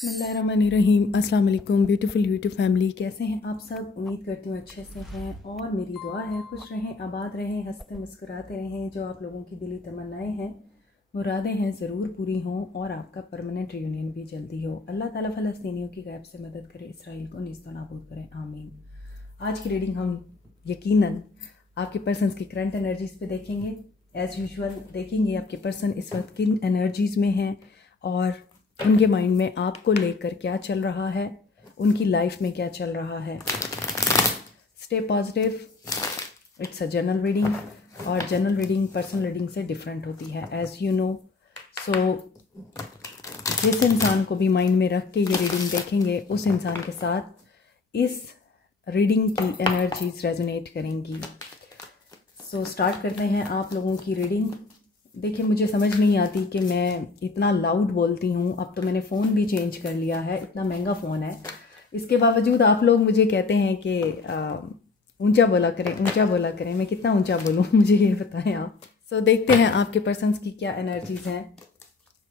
बिस्मिल्लाहिर्रहमानिर्रहीम। अस्सलाम वालेकुम ब्यूटीफुल यूट्यूब फैमिली, कैसे हैं आप सब? उम्मीद करती हूँ अच्छे से हैं और मेरी दुआ है खुश रहें, आबाद रहें, हंसते मुस्कुराते रहें। जो आप लोगों की दिली तमन्नाएं हैं, मुरादें हैं, ज़रूर पूरी हों और आपका परमानेंट रियूनियन भी जल्दी हो। अल्लाह ताला फ़लस्तीनियों की गैब से मदद करे, इसराइल को नीस्तो नाबूद करें, आमीन। आज की रीडिंग हम यकीनन आपके पर्सन्स की करंट एनर्जीज़ पे देखेंगे। एज़ यूजुअल देखेंगे आपके पर्सन इस वक्त किन एनर्जीज़ में हैं और उनके माइंड में आपको लेकर क्या चल रहा है, उनकी लाइफ में क्या चल रहा है। Stay positive. It's a general reading और जनरल रीडिंग पर्सनल रीडिंग से डिफरेंट होती है, एज़ यू नो। सो जिस इंसान को भी माइंड में रख के ये रीडिंग देखेंगे, उस इंसान के साथ इस रीडिंग की एनर्जीज रेजोनेट करेंगी। सो स्टार्ट करते हैं आप लोगों की रीडिंग। देखिए, मुझे समझ नहीं आती कि मैं इतना लाउड बोलती हूँ। अब तो मैंने फ़ोन भी चेंज कर लिया है, इतना महंगा फ़ोन है। इसके बावजूद आप लोग मुझे कहते हैं कि ऊंचा बोला करें, ऊंचा बोला करें। मैं कितना ऊंचा बोलूँ, मुझे ये बताएं आप। सो देखते हैं आपके पर्सन्स की क्या एनर्जीज़ हैं।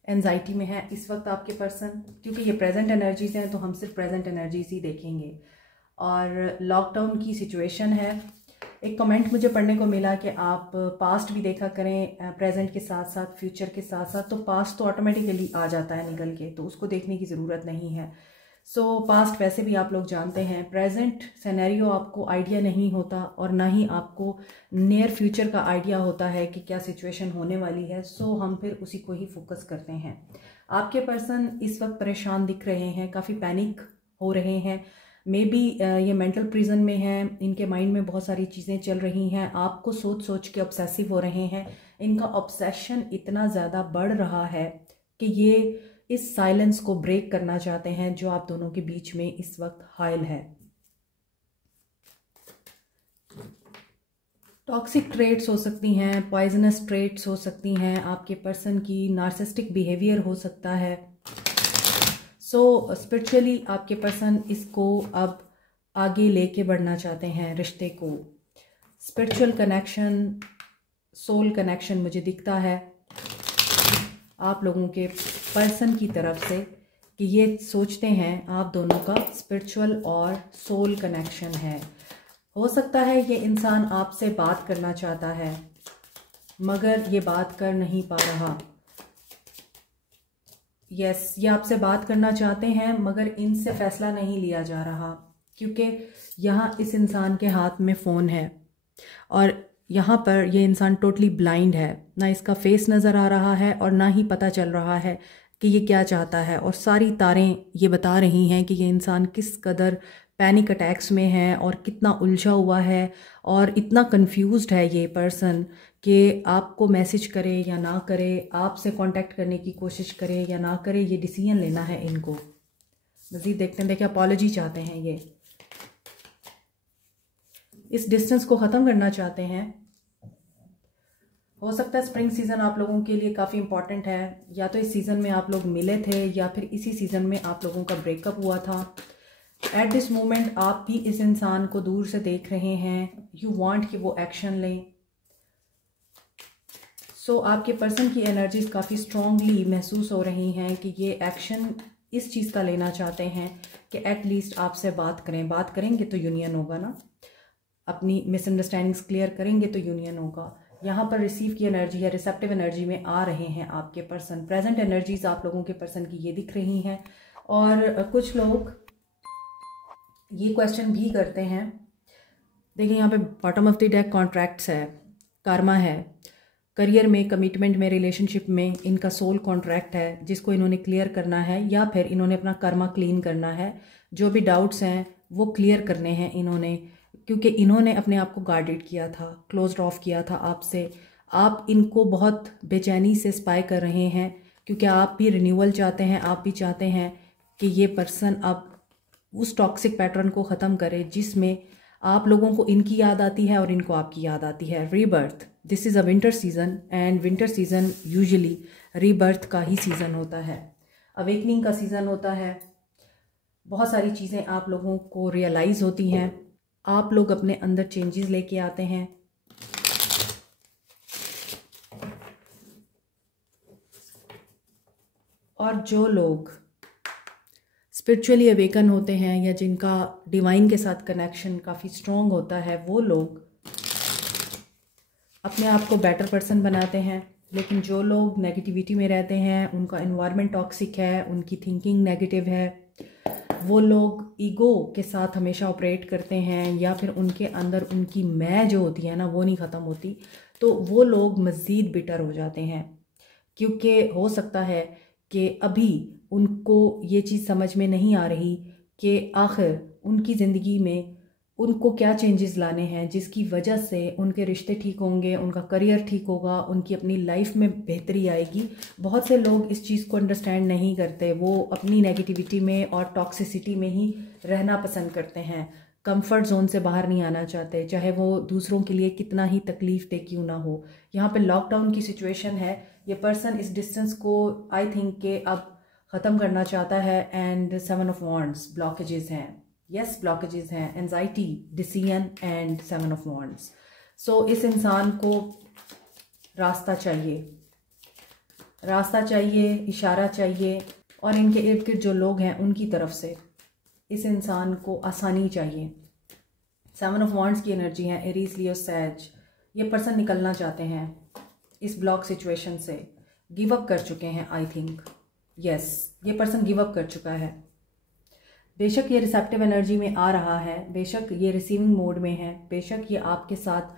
एनजाइटी में है इस वक्त आपके पर्सन, क्योंकि ये प्रेजेंट एनर्जीज़ हैं तो हम सिर्फ प्रेजेंट एनर्जीज़ ही देखेंगे। और लॉकडाउन की सिचुएशन है। एक कमेंट मुझे पढ़ने को मिला कि आप पास्ट भी देखा करें, प्रेजेंट के साथ साथ फ्यूचर के साथ साथ। तो पास्ट तो ऑटोमेटिकली आ जाता है निकल के, तो उसको देखने की ज़रूरत नहीं है। सो पास्ट वैसे भी आप लोग जानते हैं। प्रेजेंट सिनेरियो आपको आइडिया नहीं होता और ना ही आपको नियर फ्यूचर का आइडिया होता है कि क्या सिचुएशन होने वाली है। सो हम फिर उसी को ही फोकस करते हैं। आपके पर्सन इस वक्त परेशान दिख रहे हैं, काफ़ी पैनिक हो रहे हैं। मे बी ये मेंटल प्रिजन में हैं, इनके माइंड में बहुत सारी चीज़ें चल रही हैं, आपको सोच सोच के ऑब्सेसिव हो रहे हैं। इनका ऑब्सेशन इतना ज़्यादा बढ़ रहा है कि ये इस साइलेंस को ब्रेक करना चाहते हैं जो आप दोनों के बीच में इस वक्त हायल है। टॉक्सिक ट्रेट्स हो सकती हैं, पॉइजनस ट्रेट्स हो सकती हैं, आपके पर्सन की नार्सिस्टिक बिहेवियर हो सकता है। सो स्पिरिचुअली आपके पर्सन इसको अब आगे लेके बढ़ना चाहते हैं, रिश्ते को। स्पिरिचुअल कनेक्शन, सोल कनेक्शन मुझे दिखता है आप लोगों के पर्सन की तरफ से कि ये सोचते हैं आप दोनों का स्पिरिचुअल और सोल कनेक्शन है। हो सकता है ये इंसान आपसे बात करना चाहता है मगर ये बात कर नहीं पा रहा। यस, ये आपसे बात करना चाहते हैं मगर इनसे फैसला नहीं लिया जा रहा, क्योंकि यहाँ इस इंसान के हाथ में फ़ोन है और यहाँ पर ये इंसान टोटली ब्लाइंड है। ना इसका फेस नज़र आ रहा है और ना ही पता चल रहा है कि ये क्या चाहता है। और सारी तारें ये बता रही हैं कि ये इंसान किस कदर पैनिक अटैक्स में है और कितना उलझा हुआ है और इतना कंफ्यूज्ड है ये पर्सन कि आपको मैसेज करे या ना करे, आपसे कांटेक्ट करने की कोशिश करे या ना करे, ये डिसीजन लेना है इनको। मज़ीद देखते हैं। देखिए, अपॉलॉजी चाहते हैं ये, इस डिस्टेंस को ख़त्म करना चाहते हैं। हो सकता है स्प्रिंग सीज़न आप लोगों के लिए काफ़ी इंपॉर्टेंट है। या तो इस सीज़न में आप लोग मिले थे या फिर इसी सीज़न में आप लोगों का ब्रेकअप हुआ था। एट दिस मोमेंट आप भी इस इंसान को दूर से देख रहे हैं। यू वांट कि वो एक्शन लें। सो आपके पर्सन की एनर्जीज काफ़ी स्ट्रांगली महसूस हो रही हैं कि ये एक्शन इस चीज़ का लेना चाहते हैं कि एटलीस्ट आपसे बात करें। बात करेंगे तो यूनियन होगा ना, अपनी मिसअंडरस्टैंडिंग्स क्लियर करेंगे तो यूनियन होगा। यहाँ पर रिसीव की एनर्जी या रिसेप्टिव एनर्जी में आ रहे हैं आपके पर्सन। प्रेजेंट एनर्जीज आप लोगों के पर्सन की ये दिख रही हैं। और कुछ लोग ये क्वेश्चन भी करते हैं। देखिए, यहाँ पे bottom of the deck contracts है, कर्मा है, करियर में, कमिटमेंट में, रिलेशनशिप में इनका सोल कॉन्ट्रैक्ट है जिसको इन्होंने क्लियर करना है या फिर इन्होंने अपना कर्मा क्लीन करना है। जो भी डाउट्स हैं वो क्लियर करने हैं इन्होंने, क्योंकि इन्होंने अपने आप को गार्डेड किया था, क्लोज्ड ऑफ किया था आपसे। आप इनको बहुत बेचैनी से स्पाई कर रहे हैं क्योंकि आप भी रिन्यूअल चाहते हैं। आप भी चाहते हैं कि ये पर्सन अब उस टॉक्सिक पैटर्न को ख़त्म करे जिसमें आप लोगों को इनकी याद आती है और इनको आपकी याद आती है। Rebirth, this is a winter season and winter season usually rebirth का ही सीज़न होता है, अवेकनिंग का सीज़न होता है। बहुत सारी चीज़ें आप लोगों को रियलाइज़ होती हैं, आप लोग अपने अंदर चेंजेस लेके आते हैं। और जो लोग स्पिरिचुअली अवेकन होते हैं या जिनका डिवाइन के साथ कनेक्शन काफ़ी स्ट्रॉन्ग होता है, वो लोग अपने आप को बेटर पर्सन बनाते हैं। लेकिन जो लोग नेगेटिविटी में रहते हैं, उनका एनवायरनमेंट टॉक्सिक है, उनकी थिंकिंग नेगेटिव है, वो लोग ईगो के साथ हमेशा ऑपरेट करते हैं, या फिर उनके अंदर उनकी मैं जो होती है ना वो नहीं ख़त्म होती, तो वो लोग मज़ीद बिटर हो जाते हैं। क्योंकि हो सकता है कि अभी उनको ये चीज़ समझ में नहीं आ रही कि आखिर उनकी ज़िंदगी में उनको क्या चेंजेस लाने हैं जिसकी वजह से उनके रिश्ते ठीक होंगे, उनका करियर ठीक होगा, उनकी अपनी लाइफ में बेहतरी आएगी। बहुत से लोग इस चीज़ को अंडरस्टैंड नहीं करते, वो अपनी नेगेटिविटी में और टॉक्सिसिटी में ही रहना पसंद करते हैं, कंफर्ट जोन से बाहर नहीं आना चाहते, चाहे वो दूसरों के लिए कितना ही तकलीफ दे क्यों ना हो। यहाँ पे लॉकडाउन की सिचुएशन है, ये पर्सन इस डिस्टेंस को आई थिंक के अब ख़त्म करना चाहता है। एंड 7 ऑफ वॉन्ड्स ब्लॉकेजेस हैं, यस ब्लॉकेजेस हैं, anxiety, decision and 7 of wands. So इस इंसान को रास्ता चाहिए, रास्ता चाहिए, इशारा चाहिए, और इनके इर्द गिर्द जो लोग हैं उनकी तरफ से इस इंसान को आसानी चाहिए। 7 ऑफ वॉन्ड्स की एनर्जी है, एरीज, लियो, सैज। ये पर्सन निकलना चाहते हैं इस ब्लॉक सिचुएशन से, गिव अप कर चुके हैं आई थिंक, यस ये पर्सन गिव अप कर चुका है। बेशक ये रिसेप्टिव एनर्जी में आ रहा है, बेशक ये रिसीविंग मोड में है, बेशक ये आपके साथ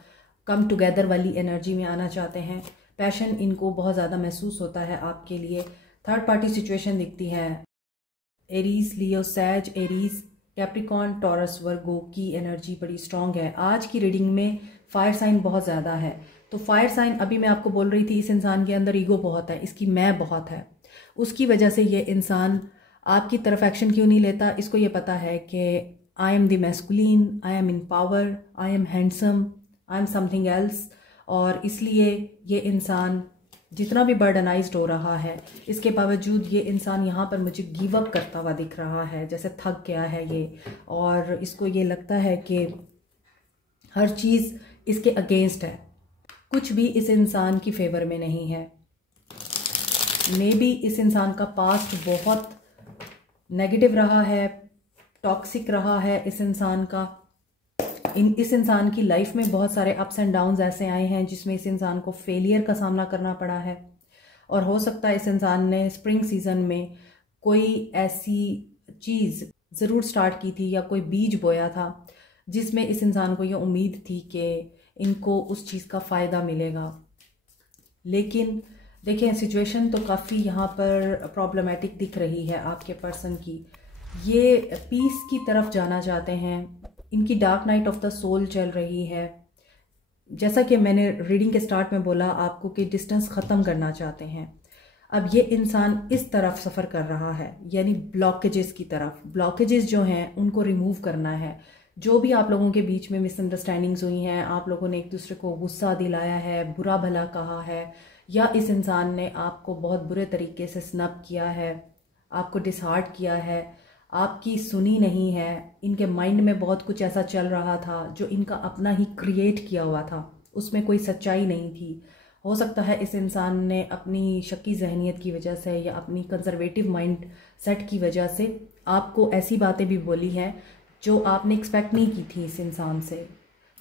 कम टुगेदर वाली एनर्जी में आना चाहते हैं। पैशन इनको बहुत ज़्यादा महसूस होता है आपके लिए। थर्ड पार्टी सिचुएशन दिखती है, एरीज, लियो, सैज, एरीज, कैप्रिकॉर्न, टॉरस, वर्गो की एनर्जी बड़ी स्ट्रॉन्ग है। आज की रीडिंग में फायर साइन बहुत ज़्यादा है, तो फायर साइन अभी मैं आपको बोल रही थी, इस इंसान के अंदर ईगो बहुत है, इसकी मैं बहुत है, उसकी वजह से ये इंसान आपकी तरफ एक्शन क्यों नहीं लेता। इसको ये पता है कि I am the masculine, I am in power, I am handsome, I am something else, और इसलिए ये इंसान जितना भी बर्डनाइज्ड हो रहा है, इसके बावजूद ये इंसान यहाँ पर मुझे गिव अप करता हुआ दिख रहा है, जैसे थक गया है ये, और इसको ये लगता है कि हर चीज़ इसके अगेंस्ट है, कुछ भी इस इंसान की फेवर में नहीं है। मे बी इस इंसान का पास्ट बहुत नेगेटिव रहा है, टॉक्सिक रहा है इस इंसान का। इस इंसान की लाइफ में बहुत सारे अप्स एंड डाउन्स ऐसे आए हैं जिसमें इस इंसान को फेलियर का सामना करना पड़ा है, और हो सकता है इस इंसान ने स्प्रिंग सीजन में कोई ऐसी चीज़ ज़रूर स्टार्ट की थी या कोई बीज बोया था जिसमें इस इंसान को ये उम्मीद थी कि इनको उस चीज़ का फ़ायदा मिलेगा। लेकिन देखें सिचुएशन तो काफ़ी यहाँ पर प्रॉब्लमेटिक दिख रही है आपके पर्सन की। ये पीस की तरफ जाना चाहते हैं, इनकी dark night of the soul चल रही है। जैसा कि मैंने रीडिंग के स्टार्ट में बोला आपको कि डिस्टेंस ख़त्म करना चाहते हैं। अब ये इंसान इस तरफ सफ़र कर रहा है, यानी ब्लॉकेजेस की तरफ। ब्लॉकेजेस जो हैं उनको रिमूव करना है। जो भी आप लोगों के बीच में मिसअंडरस्टैंडिंग्स हुई हैं, आप लोगों ने एक दूसरे को गुस्सा दिलाया है, बुरा भला कहा है, या इस इंसान ने आपको बहुत बुरे तरीके से स्नब किया है, आपको डिसहार्ट किया है, आपकी सुनी नहीं है, इनके माइंड में बहुत कुछ ऐसा चल रहा था जो इनका अपना ही क्रिएट किया हुआ था, उसमें कोई सच्चाई नहीं थी। हो सकता है इस इंसान ने अपनी शक्की जहनियत की वजह से या अपनी कंजर्वेटिव माइंड सेट की वजह से आपको ऐसी बातें भी बोली हैं जो आपने एक्सपेक्ट नहीं की थी इस इंसान से।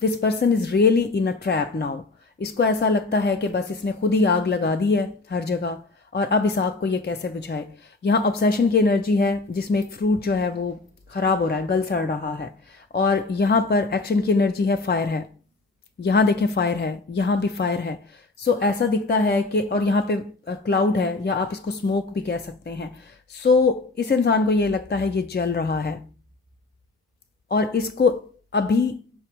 This person is really in a trap now. इसको ऐसा लगता है कि बस इसने खुद ही आग लगा दी है हर जगह, और अब इस आग को ये कैसे बुझाए। यहाँ ऑब्सेशन की एनर्जी है जिसमें एक फ्रूट जो है वो ख़राब हो रहा है, गल सड़ रहा है, और यहाँ पर एक्शन की एनर्जी है, फायर है। यहाँ देखें फायर है, यहाँ भी फायर है। सो ऐसा दिखता है कि, और यहाँ पे क्लाउड है, या आप इसको स्मोक भी कह सकते हैं। सो इस इंसान को ये लगता है ये जल रहा है, और इसको अभी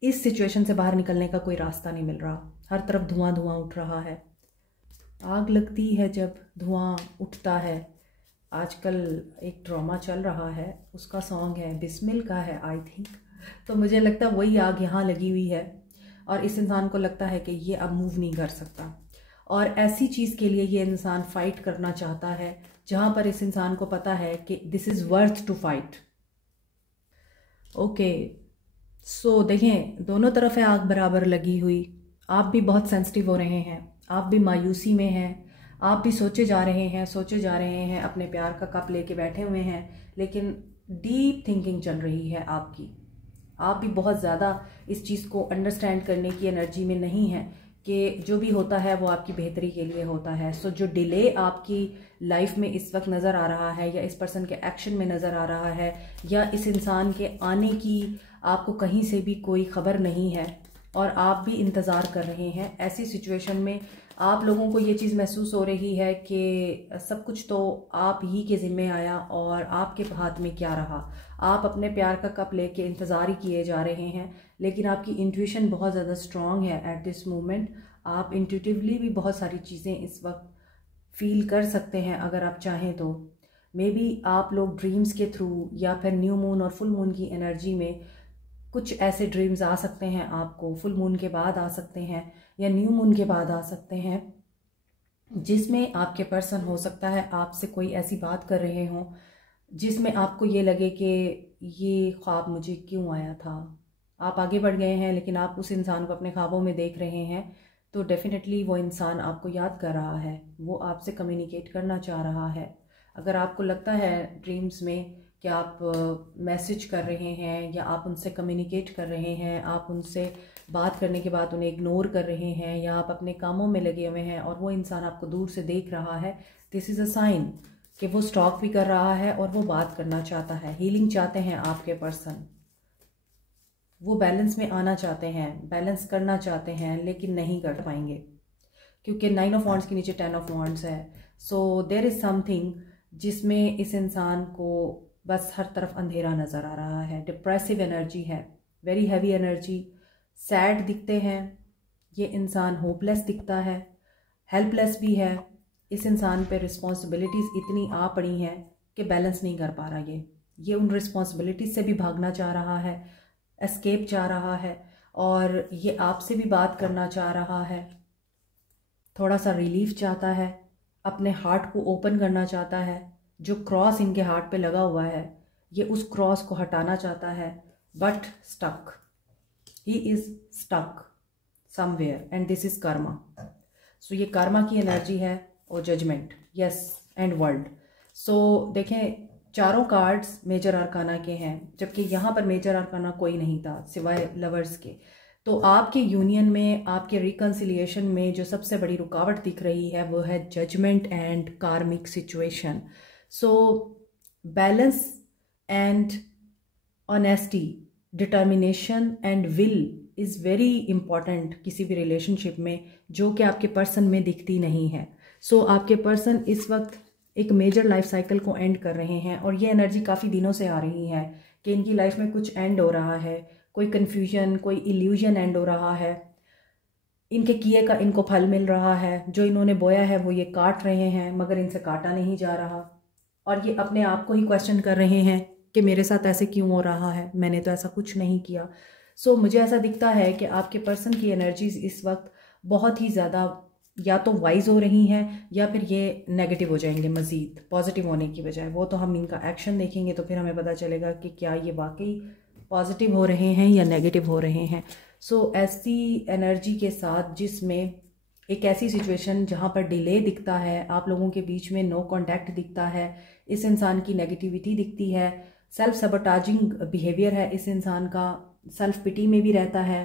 इस सिचुएशन से बाहर निकलने का कोई रास्ता नहीं मिल रहा। हर तरफ धुआं धुआं उठ रहा है। आग लगती है जब धुआं उठता है। आजकल एक ड्रामा चल रहा है, उसका सॉन्ग है, बिस्मिल का है आई थिंक, तो मुझे लगता है वही आग यहाँ लगी हुई है, और इस इंसान को लगता है कि ये अब मूव नहीं कर सकता, और ऐसी चीज़ के लिए ये इंसान फाइट करना चाहता है जहाँ पर इस इंसान को पता है कि this is worth to fight. Okay, so देखें दोनों तरफ है आग बराबर लगी हुई। आप भी बहुत सेंसिटिव हो रहे हैं, आप भी मायूसी में हैं, आप भी सोचे जा रहे हैं अपने प्यार का कप लेके बैठे हुए हैं, लेकिन डीप थिंकिंग चल रही है आपकी। आप भी बहुत ज़्यादा इस चीज़ को अंडरस्टैंड करने की एनर्जी में नहीं है कि जो भी होता है वो आपकी बेहतरी के लिए होता है। सो जो डिले आपकी लाइफ में इस वक्त नज़र आ रहा है, या इस पर्सन के एक्शन में नज़र आ रहा है, या इस इंसान के आने की आपको कहीं से भी कोई ख़बर नहीं है और आप भी इंतज़ार कर रहे हैं, ऐसी सिचुएशन में आप लोगों को ये चीज़ महसूस हो रही है कि सब कुछ तो आप ही के ज़िम्मे आया और आपके हाथ में क्या रहा। आप अपने प्यार का कप लेके इंतज़ार ही किए जा रहे हैं, लेकिन आपकी इंट्यूशन बहुत ज़्यादा स्ट्रॉन्ग है एट दिस मोमेंट। आप इंट्यूटिवली भी बहुत सारी चीज़ें इस वक्त फील कर सकते हैं अगर आप चाहें तो। मे बी आप लोग ड्रीम्स के थ्रू या फिर न्यू मून और फुल मून की एनर्जी में कुछ ऐसे ड्रीम्स आ सकते हैं आपको, फुल मून के बाद आ सकते हैं या ख्वाब मून के बाद आ सकते हैं, जिसमें आपके पर्सन हो सकता है आपसे कोई ऐसी बात कर रहे हों जिसमें आपको ये लगे कि ये ख्वाब मुझे क्यों आया था। आप आगे बढ़ गए हैं लेकिन आप उस इंसान को अपने ख्वाबों में देख रहे हैं, तो डेफिनेटली वो इंसान आपको याद कर रहा है, वो आपसे कम्युनिकेट करना चाह रहा है। अगर आपको लगता है ड्रीम्स में कि आप मैसेज कर रहे हैं या आप उनसे कम्युनिकेट कर रहे हैं, आप उनसे बात करने के बाद उन्हें इग्नोर कर रहे हैं, या आप अपने कामों में लगे हुए हैं और वो इंसान आपको दूर से देख रहा है, दिस इज़ अ साइन कि वो स्टॉक भी कर रहा है और वो बात करना चाहता है, हीलिंग चाहते हैं आपके पर्सन। वो बैलेंस में आना चाहते हैं, बैलेंस करना चाहते हैं, लेकिन नहीं कर पाएंगे क्योंकि 9 ऑफ वॉन्ड्स के नीचे 10 ऑफ वॉन्ड्स है। सो देयर इज़ समथिंग जिसमें इस इंसान को बस हर तरफ अंधेरा नज़र आ रहा है। डिप्रेसिव एनर्जी है, वेरी हैवी एनर्जी, सैड दिखते हैं ये इंसान, होपलेस दिखता है, हेल्पलेस भी है। इस इंसान पे रिस्पॉन्सिबिलिटीज़ इतनी आ पड़ी हैं कि बैलेंस नहीं कर पा रहा। ये उन रिस्पॉन्सिबिलिटीज़ से भी भागना चाह रहा है, एस्केप चाह रहा है, और ये आपसे भी बात करना चाह रहा है, थोड़ा सा रिलीफ चाहता है, अपने हार्ट को ओपन करना चाहता है। जो क्रॉस इनके हार्ट पे लगा हुआ है, ये उस क्रॉस को हटाना चाहता है, but stuck, he is stuck somewhere and this is karma. So ये कर्मा की एनर्जी है और judgement, yes, and world. So देखें, चारों कार्ड्स मेजर आर्काना के हैं, जबकि यहाँ पर मेजर आर्काना कोई नहीं था सिवाय लवर्स के। तो आपके यूनियन में, आपके रिकन्सिलिएशन में जो सबसे बड़ी रुकावट दिख रही है वो है जजमेंट एंड कार्मिक situation. So balance and honesty, determination and will is very important किसी भी रिलेशनशिप में, जो कि आपके पर्सन में दिखती नहीं है। सो आपके पर्सन इस वक्त एक मेजर लाइफ साइकिल को एंड कर रहे हैं, और ये एनर्जी काफ़ी दिनों से आ रही है कि इनकी लाइफ में कुछ एंड हो रहा है, कोई कन्फ्यूजन, कोई इल्यूजन एंड हो रहा है, इनके किए का इनको फल मिल रहा है, जो इन्होंने बोया है वो ये काट रहे हैं मगर इनसे काटा नहीं जा रहा, और ये अपने आप को ही क्वेश्चन कर रहे हैं कि मेरे साथ ऐसे क्यों हो रहा है, मैंने तो ऐसा कुछ नहीं किया। सो मुझे ऐसा दिखता है कि आपके पर्सन की एनर्जीज इस वक्त बहुत ही ज़्यादा या तो वाइज हो रही हैं या फिर ये नेगेटिव हो जाएंगे मज़ीद पॉजिटिव होने की बजाय। वो तो हम इनका एक्शन देखेंगे तो फिर हमें पता चलेगा कि क्या ये वाकई पॉजिटिव हो रहे हैं या नेगेटिव हो रहे हैं। सो ऐसी एनर्जी के साथ, जिसमें एक ऐसी सिचुएशन जहाँ पर डिले दिखता है, आप लोगों के बीच में नो कांटेक्ट दिखता है, इस इंसान की नेगेटिविटी दिखती है, सेल्फ सबोटाजिंग बिहेवियर है इस इंसान का, सेल्फ पिटी में भी रहता है,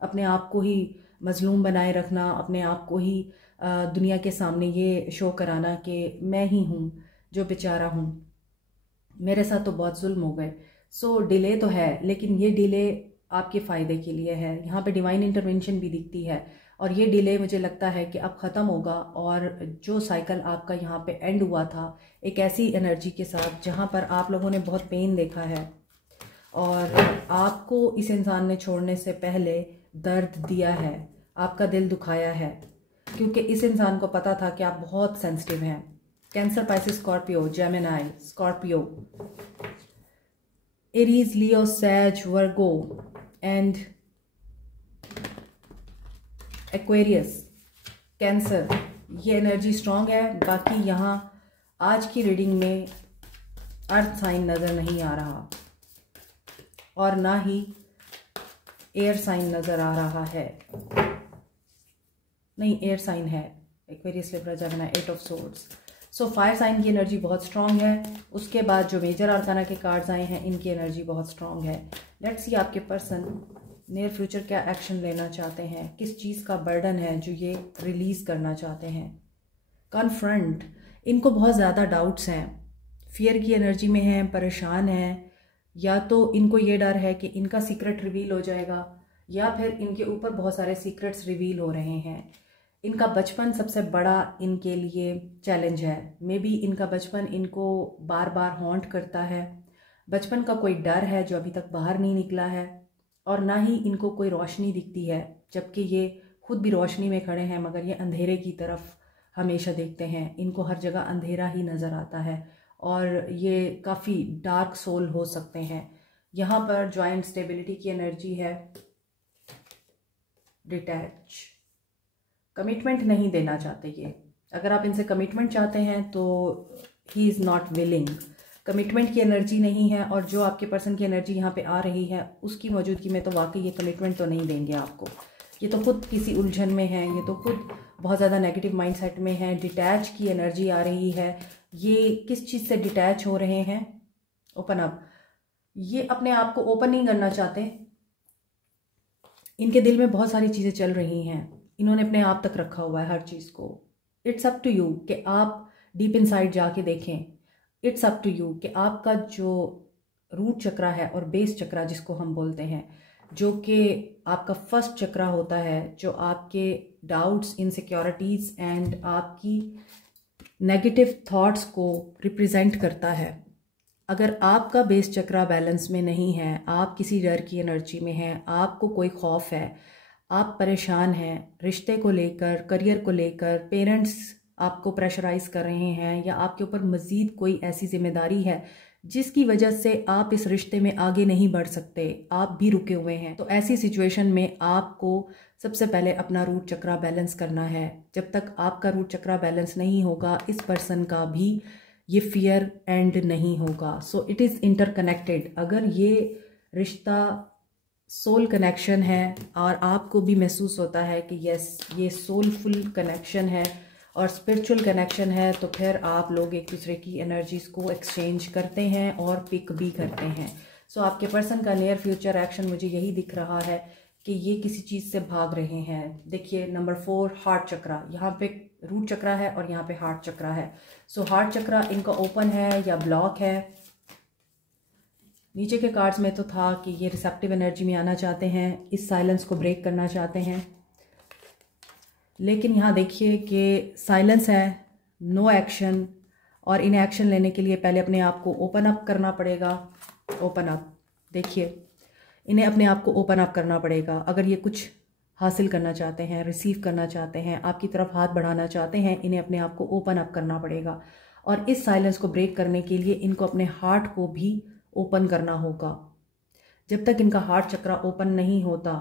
अपने आप को ही मजलूम बनाए रखना, अपने आप को ही दुनिया के सामने ये शो कराना कि मैं ही हूँ जो बेचारा हूँ, मेरे साथ तो बहुत जुल्म हो गए। सो डिले तो है, लेकिन ये डिले आपके फ़ायदे के लिए है। यहाँ पे डिवाइन इंटरवेंशन भी दिखती है, और ये डिले मुझे लगता है कि अब ख़त्म होगा, और जो साइकिल आपका यहाँ पे एंड हुआ था एक ऐसी एनर्जी के साथ जहाँ पर आप लोगों ने बहुत पेन देखा है, और आपको इस ने छोड़ने से पहले दर्द दिया है, आपका दिल दुखाया है, क्योंकि इस इंसान को पता था कि आप बहुत सेंसिटिव हैं। Cancer, Pisces, Scorpio, Gemini, Scorpio, Aries, Leo, Sag, Virgo and Aquarius, Cancer, ये एनर्जी स्ट्रांग है। बाकी यहाँ आज की रीडिंग में अर्थ साइन नज़र नहीं आ रहा, और ना ही एयर साइन नज़र आ रहा है। नहीं, एयर साइन है, Aquarius, Libra, Gemini, 8 of swords. So fire sign की एनर्जी बहुत स्ट्रॉन्ग है। उसके बाद जो मेजर आर्काना के कार्ड्स आए हैं, इनकी एनर्जी बहुत स्ट्रॉन्ग है। लेट्स सी आपके पर्सन नियर फ्यूचर क्या एक्शन लेना चाहते हैं, किस चीज़ का बर्डन है जो ये रिलीज़ करना चाहते हैं। कॉन्फ्रंट, इनको बहुत ज़्यादा डाउट्स हैं, फियर की एनर्जी में हैं, परेशान हैं, या तो इनको ये डर है कि इनका सीक्रेट रिवील हो जाएगा, या फिर इनके ऊपर बहुत सारे सीक्रेट्स रिवील हो रहे हैं। इनका बचपन सबसे बड़ा इनके लिए चैलेंज है। मे बी इनका बचपन इनको बार बार हॉन्ट करता है। बचपन का कोई डर है जो अभी तक बाहर नहीं निकला है, और ना ही इनको कोई रोशनी दिखती है, जबकि ये खुद भी रोशनी में खड़े हैं, मगर ये अंधेरे की तरफ हमेशा देखते हैं। इनको हर जगह अंधेरा ही नज़र आता है, और ये काफ़ी डार्क सोल हो सकते हैं। यहाँ पर जॉइंट स्टेबिलिटी की एनर्जी है। डिटैच, कमिटमेंट नहीं देना चाहते ये। अगर आप इनसे कमिटमेंट चाहते हैं तो he is not willing. Commitment की एनर्जी नहीं है, और जो आपके पर्सन की एनर्जी यहाँ पे आ रही है उसकी मौजूदगी में तो वाकई ये कमिटमेंट तो नहीं देंगे आपको। ये तो खुद किसी उलझन में है, ये तो खुद बहुत ज़्यादा नेगेटिव माइंडसेट में है। डिटैच की एनर्जी आ रही है। ये किस चीज़ से डिटैच हो रहे हैं? Open up. ये अपने आप को ओपन नहीं करना चाहते। इनके दिल में बहुत सारी चीज़ें चल रही हैं, इन्होंने अपने आप तक रखा हुआ है हर चीज़ को। इट्स अप टू यू कि आप डीप इनसाइड जाके देखें। इट्स अप टू यू कि आपका जो रूट चक्रा है और बेस चक्रा जिसको हम बोलते हैं, जो कि आपका फर्स्ट चक्रा होता है, जो आपके डाउट्स, इनसिक्योरिटीज़ एंड आपकी नेगेटिव थॉट्स को रिप्रेजेंट करता है। अगर आपका बेस चक्रा बैलेंस में नहीं है, आप किसी डर की एनर्जी में हैं, आपको कोई खौफ है, आप परेशान हैं रिश्ते को लेकर, करियर को लेकर, पेरेंट्स आपको प्रेशराइज कर रहे हैं, या आपके ऊपर मज़ीद कोई ऐसी जिम्मेदारी है जिसकी वजह से आप इस रिश्ते में आगे नहीं बढ़ सकते, आप भी रुके हुए हैं, तो ऐसी सिचुएशन में आपको सबसे पहले अपना रूट चक्रा बैलेंस करना है। जब तक आपका रूट चक्रा बैलेंस नहीं होगा, इस पर्सन का भी ये फियर एंड नहीं होगा। So it is interconnected. अगर ये रिश्ता सोल कनेक्शन है और आपको भी महसूस होता है कि यस ये सोलफुल कनेक्शन है और स्पिरिचुअल कनेक्शन है, तो फिर आप लोग एक दूसरे की एनर्जीज़ को एक्सचेंज करते हैं और पिक भी करते हैं। सो आपके पर्सन का नियर फ्यूचर एक्शन मुझे यही दिख रहा है कि ये किसी चीज़ से भाग रहे हैं। देखिए नंबर 4 हार्ट चक्रा, यहाँ पे रूट चक्रा है और यहाँ पे हार्ट चक्रा है। सो हार्ट चक्रा इनका ओपन है या ब्लॉक है। नीचे के कार्ड्स में तो था कि ये रिसेप्टिव एनर्जी में आना चाहते हैं, इस साइलेंस को ब्रेक करना चाहते हैं, लेकिन यहाँ देखिए कि साइलेंस है, नो एक्शन, और इन्हें एक्शन लेने के लिए पहले अपने आप को ओपन अप करना पड़ेगा। ओपन अप, देखिए इन्हें अपने आप को ओपन अप करना पड़ेगा। अगर ये कुछ हासिल करना चाहते हैं, रिसीव करना चाहते हैं, आपकी तरफ हाथ बढ़ाना चाहते हैं, इन्हें अपने आप को ओपन अप करना पड़ेगा। और इस साइलेंस को ब्रेक करने के लिए इनको अपने हार्ट को भी ओपन करना होगा। जब तक इनका हार्ट चक्रा ओपन नहीं होता,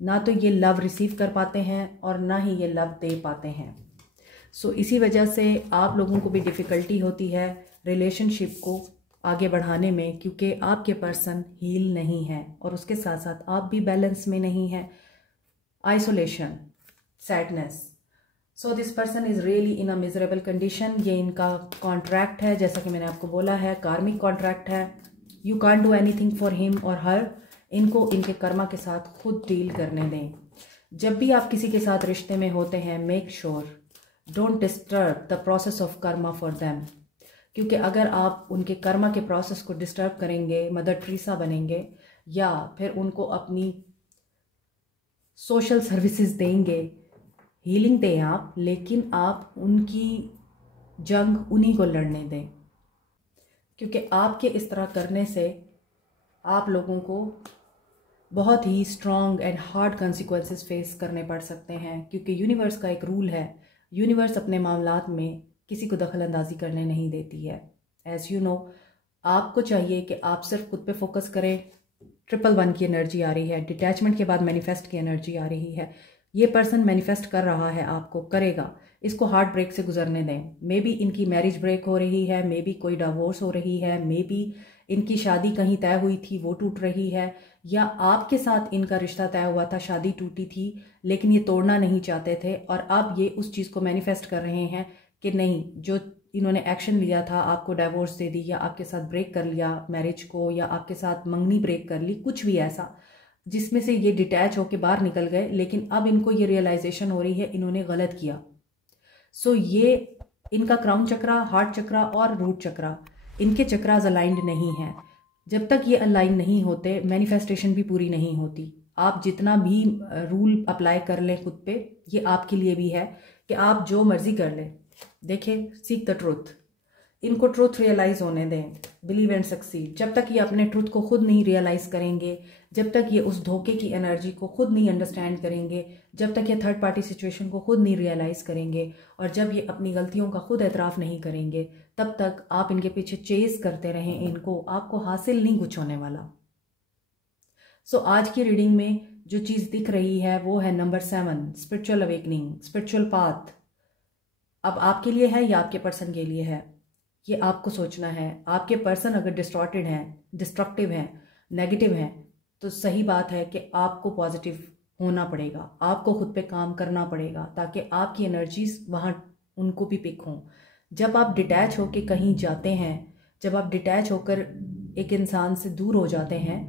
ना तो ये लव रिसीव कर पाते हैं और ना ही ये लव दे पाते हैं। सो इसी वजह से आप लोगों को भी डिफ़िकल्टी होती है रिलेशनशिप को आगे बढ़ाने में, क्योंकि आपके पर्सन हील नहीं है और उसके साथ साथ आप भी बैलेंस में नहीं हैं। Isolation, sadness. So this person is really in a miserable condition. ये इनका कॉन्ट्रैक्ट है, जैसा कि मैंने आपको बोला है, कार्मिक कॉन्ट्रैक्ट है। You can't do anything for him और हर। इनको इनके कर्मा के साथ खुद डील करने दें। जब भी आप किसी के साथ रिश्ते में होते हैं, make sure don't disturb the process of Karma for them, क्योंकि अगर आप उनके कर्मा के प्रोसेस को डिस्टर्ब करेंगे, मदर ट्रीसा बनेंगे या फिर उनको अपनी सोशल सर्विसेज देंगे, हीलिंग दें आप, लेकिन आप उनकी जंग उन्हीं को लड़ने दें, क्योंकि आपके इस तरह करने से आप लोगों को बहुत ही strong and hard consequences face करने पड़ सकते हैं। क्योंकि यूनिवर्स का एक रूल है, यूनिवर्स अपने मामलात में किसी को दखल अंदाजी करने नहीं देती है। एज़ यू नो, आपको चाहिए कि आप सिर्फ खुद पे फोकस करें। 111 की एनर्जी आ रही है, डिटैचमेंट के बाद मैनिफेस्ट की एनर्जी आ रही है। ये पर्सन मैनिफेस्ट कर रहा है, आपको करेगा, इसको हार्ट ब्रेक से गुजरने दें। मे बी इनकी मैरिज ब्रेक हो रही है, मे बी कोई डिवोर्स हो रही है, मे बी इनकी शादी कहीं तय हुई थी वो टूट रही है, या आपके साथ इनका रिश्ता तय हुआ था, शादी टूटी थी, लेकिन ये तोड़ना नहीं चाहते थे और अब ये उस चीज़ को मैनिफेस्ट कर रहे हैं कि नहीं, जो इन्होंने एक्शन लिया था, आपको डाइवोर्स दे दी या आपके साथ ब्रेक कर लिया मैरिज को, या आपके साथ मंगनी ब्रेक कर ली, कुछ भी ऐसा जिसमें से ये डिटैच होके बाहर निकल गए, लेकिन अब इनको ये रियलाइजेशन हो रही है इन्होंने गलत किया। सो ये इनका क्राउन चक्रा, हार्ट चक्रा और रूट चक्रा, इनके चक्रास अलाइंड नहीं है। जब तक ये अलाइन नहीं होते मैनिफेस्टेशन भी पूरी नहीं होती। आप जितना भी रूल अप्लाई कर लें खुद पे, ये आपके लिए भी है कि आप जो मर्जी कर लें। देखिए, सीक द ट्रूथ, इनको ट्रूथ रियलाइज होने दें, बिलीव एंड सक्सीड। जब तक ये अपने ट्रूथ को खुद नहीं रियलाइज करेंगे, जब तक ये उस धोखे की एनर्जी को खुद नहीं अंडरस्टैंड करेंगे, जब तक ये थर्ड पार्टी सिचुएशन को खुद नहीं रियलाइज करेंगे, और जब ये अपनी गलतियों का खुद एतराफ़ नहीं करेंगे, तब तक आप इनके पीछे चेस करते रहें इनको, आपको हासिल नहीं कुछ होने वाला। सो आज की रीडिंग में जो चीज़ दिख रही है वो है number 7, spiritual awakening, spiritual path. अब आपके लिए है या आपके पर्सन के लिए है, ये आपको सोचना है। आपके पर्सन अगर डिस्टॉर्टेड हैं, डिस्ट्रक्टिव हैं, नेगेटिव हैं, तो सही बात है कि आपको पॉजिटिव होना पड़ेगा, आपको खुद पे काम करना पड़ेगा, ताकि आपकी एनर्जीज वहाँ उनको भी पिक हों। जब आप डिटैच होकर कहीं जाते हैं, जब आप डिटैच होकर एक इंसान से दूर हो जाते हैं,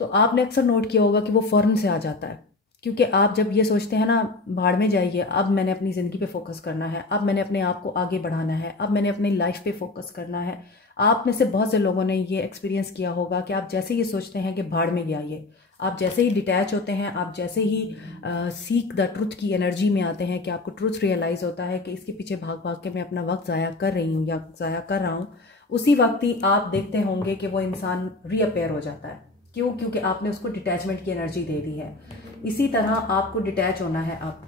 तो आपने अक्सर नोट किया होगा कि वो फ़ौरन से आ जाता है। क्योंकि आप जब ये सोचते हैं ना, भाड़ में जाइए, अब मैंने अपनी ज़िंदगी पे फोकस करना है, अब मैंने अपने आप को आगे बढ़ाना है, अब मैंने अपनी लाइफ पे फोकस करना है। आप में से बहुत से लोगों ने ये एक्सपीरियंस किया होगा कि आप जैसे ही सोचते हैं कि भाड़ में गया ये, आप जैसे ही डिटैच होते हैं, आप जैसे ही सीक द ट्रुथ की एनर्जी में आते हैं कि आपको ट्रुथ रियलाइज़ होता है कि इसके पीछे भाग भाग के मैं अपना वक्त ज़ाया कर रही हूँ या ज़ाया कर रहा हूँ, उसी वक्त ही आप देखते होंगे कि वो इंसान रीअपेयर हो जाता है। क्यों? क्योंकि आपने उसको डिटैचमेंट की एनर्जी दे दी है। इसी तरह आपको डिटैच होना है आप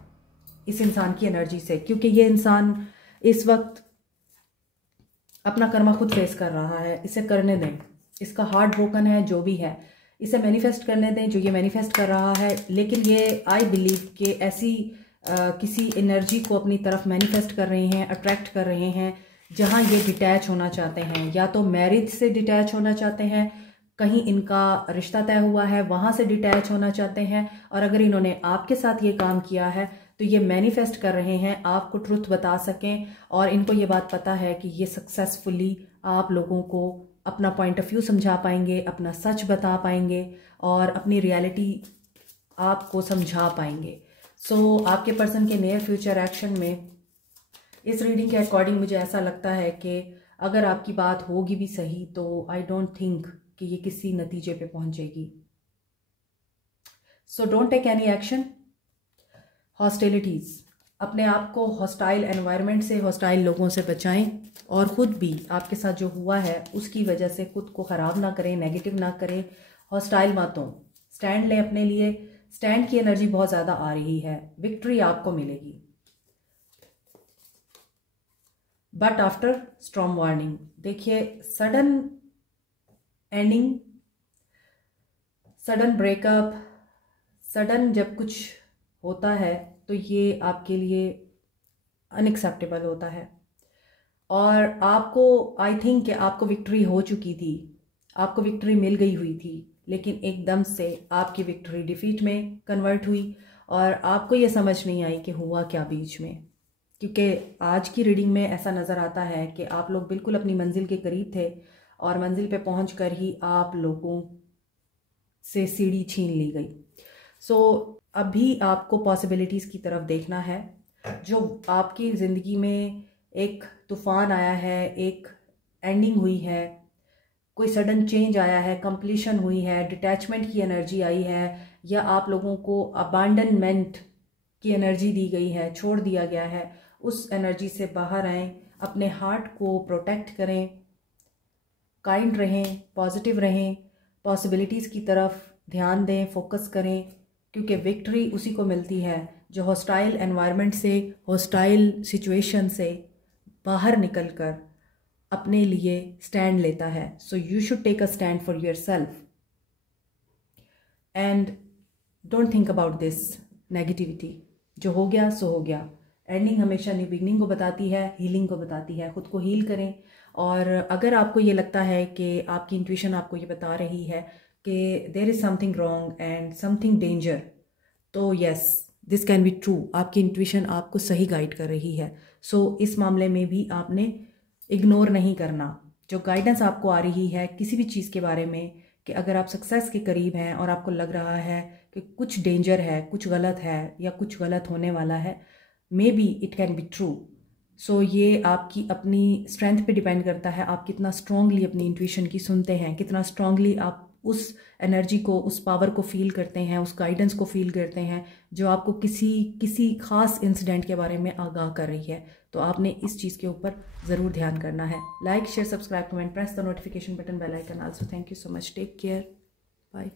इस इंसान की एनर्जी से, क्योंकि ये इंसान इस वक्त अपना कर्मा खुद फेस कर रहा है। इसे करने दें, इसका हार्ट ब्रोकन है, जो भी है इसे मैनिफेस्ट करने दें जो ये मैनिफेस्ट कर रहा है। लेकिन ये आई बिलीव कि ऐसी किसी एनर्जी को अपनी तरफ मैनिफेस्ट कर रहे हैं, अट्रैक्ट कर रहे हैं, जहाँ ये डिटैच होना चाहते हैं। या तो मैरिज से डिटैच होना चाहते हैं, कहीं इनका रिश्ता तय हुआ है वहाँ से डिटैच होना चाहते हैं, और अगर इन्होंने आपके साथ ये काम किया है तो ये मैनिफेस्ट कर रहे हैं आपको ट्रुथ बता सकें, और इनको ये बात पता है कि ये सक्सेसफुली आप लोगों को अपना पॉइंट ऑफ व्यू समझा पाएंगे, अपना सच बता पाएंगे और अपनी रियलिटी आपको समझा पाएंगे। सो आपके पर्सन के नियर फ्यूचर एक्शन में इस रीडिंग के अकॉर्डिंग मुझे ऐसा लगता है कि अगर आपकी बात होगी भी सही तो आई डोंट थिंक कि ये किसी नतीजे पे पहुंचेगी। So don't take any action. Hostilities, अपने आप को हॉस्टाइल एनवायरनमेंट से, हॉस्टाइल लोगों से बचाएं, और ख़ुद भी आपके साथ जो हुआ है उसकी वजह से खुद को ख़राब ना करें, नेगेटिव ना करें, हॉस्टाइल मत हों। स्टैंड लें अपने लिए। स्टैंड की एनर्जी बहुत ज़्यादा आ रही है, विक्ट्री आपको मिलेगी, बट आफ्टर स्ट्रॉन्ग वार्निंग। देखिए, sudden ending, sudden breakup, sudden जब कुछ होता है तो ये आपके लिए अनएक्सेप्टेबल होता है। और आपको आई थिंक कि आपको विक्ट्री हो चुकी थी, आपको विक्ट्री मिल गई हुई थी, लेकिन एकदम से आपकी विक्ट्री डिफीट में कन्वर्ट हुई और आपको ये समझ नहीं आई कि हुआ क्या बीच में। क्योंकि आज की रीडिंग में ऐसा नज़र आता है कि आप लोग बिल्कुल अपनी मंजिल के करीब थे और मंजिल पे पहुंचकर ही आप लोगों से सीढ़ी छीन ली गई। सो अभी आपको पॉसिबिलिटीज़ की तरफ देखना है। जो आपकी ज़िंदगी में एक तूफ़ान आया है, एक एंडिंग हुई है, कोई सडन चेंज आया है, कंप्लीशन हुई है, डिटैचमेंट की एनर्जी आई है, या आप लोगों को अबांडनमेंट की एनर्जी दी गई है, छोड़ दिया गया है, उस एनर्जी से बाहर आएं, अपने हार्ट को प्रोटेक्ट करें, काइंड रहें, पॉजिटिव रहें, पॉसिबिलिटीज़ की तरफ ध्यान दें, फोकस करें, क्योंकि विक्ट्री उसी को मिलती है जो हॉस्टाइल एनवायरनमेंट से, हॉस्टाइल सिचुएशन से बाहर निकलकर अपने लिए स्टैंड लेता है। So you should take a stand for yourself and don't think about this negativity. जो हो गया सो हो गया। एंडिंग हमेशा न्यू बिगनिंग को बताती है, हीलिंग को बताती है। खुद को हील करें, और अगर आपको ये लगता है कि आपकी इंट्यूशन आपको ये बता रही है कि there is something wrong and something danger, तो yes, this can be true, आपकी इंट्यूशन आपको सही गाइड कर रही है। सो इस मामले में भी आपने इग्नोर नहीं करना। जो गाइडेंस आपको आ रही है किसी भी चीज़ के बारे में, कि अगर आप सक्सेस के करीब हैं और आपको लग रहा है कि कुछ डेंजर है, कुछ गलत है या कुछ गलत होने वाला है, maybe it can be true. So ये आपकी अपनी स्ट्रेंथ पे डिपेंड करता है, आप कितना स्ट्रांगली अपनी इंट्यूशन की सुनते हैं, कितना स्ट्रांगली आप उस एनर्जी को, उस पावर को फील करते हैं, उस गाइडेंस को फील करते हैं जो आपको किसी खास इंसिडेंट के बारे में आगाह कर रही है। तो आपने इस चीज़ के ऊपर ज़रूर ध्यान करना है। Like, share, subscribe, comment, press the notification button, bell icon. Also thank you so much, take care, bye.